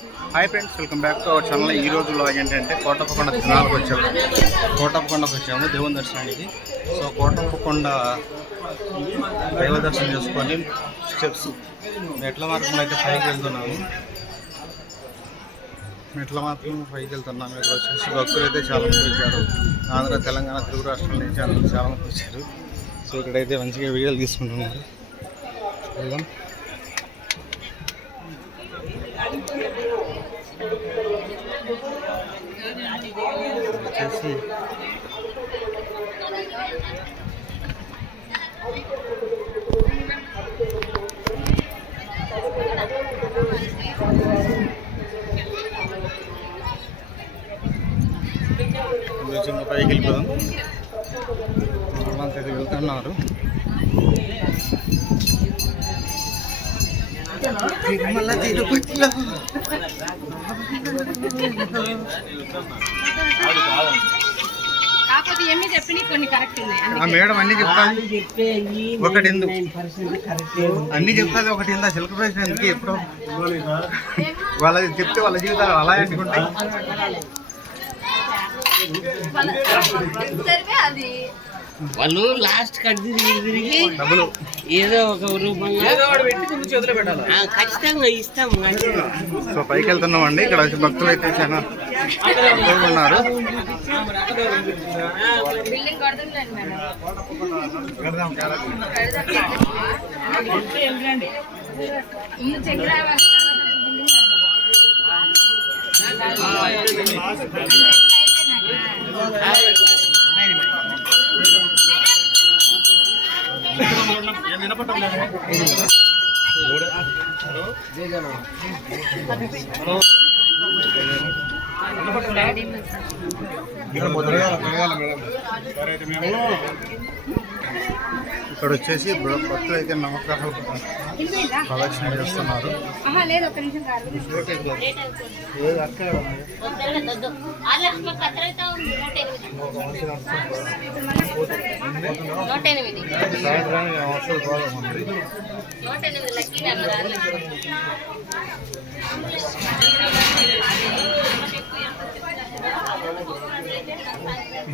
Hi friends, welcome back to our channel. ఈ రోజు vlog ఏంటంటే కోటప్పకొండ తిరునాళ్ళకి వచ్చాము. కోటప్పకొండకు వచ్చాము దేవుని దర్శనానికి. సో కోటప్పకొండ దైవ దర్శనం చేసుకొని స్టెప్స్ మెట్ల మార్గంలో అయితే పైకి వెళ్తున్నాము. మెట్ల మాత్రం పైకి వెళ్తున్నాము. ఇక్కడ వచ్చేసి భక్తులు అయితే చాలా మంది వచ్చారు. ఆంధ్ర, తెలంగాణ, తెలుగు రాష్ట్రాల నుంచి చాలా మంది వచ్చారు. సో ఇక్కడైతే మంచిగా వీడియోలు తీసుకుంటున్నారు. వెళ్దాం. వచ్చేసి చిన్న పైకి వెళ్ళిపోదాం. అంతా వెళ్తున్నారు. తిరుమల తిరుపతిలో మేడం అన్ని చెప్తాను, ఒకటి ఎందుకు అన్ని చెప్తాది, ఒకటి ఎందా సిల్క్ ప్రైస్ ఎందుకు ఎప్పుడు వాళ్ళకి చెప్తే వాళ్ళ జీవితాలు అలా ఎంటుకుంటాయి. వాళ్ళు లాస్ట్ కట్టి తిరిగి ఏదో ఒక రూపంగా ఖచ్చితంగా ఇస్తాం. సో పైకి వెళ్తున్నాం అండి. ఇక్కడ భక్తులు అయితే చాలా ఉన్నారు. ఇక్కడ వచ్చేసి భక్తులు అయితే నమ్మకాలు ప్రదక్షిణ చేస్తున్నారు. సాయంత్రానికి అవసరం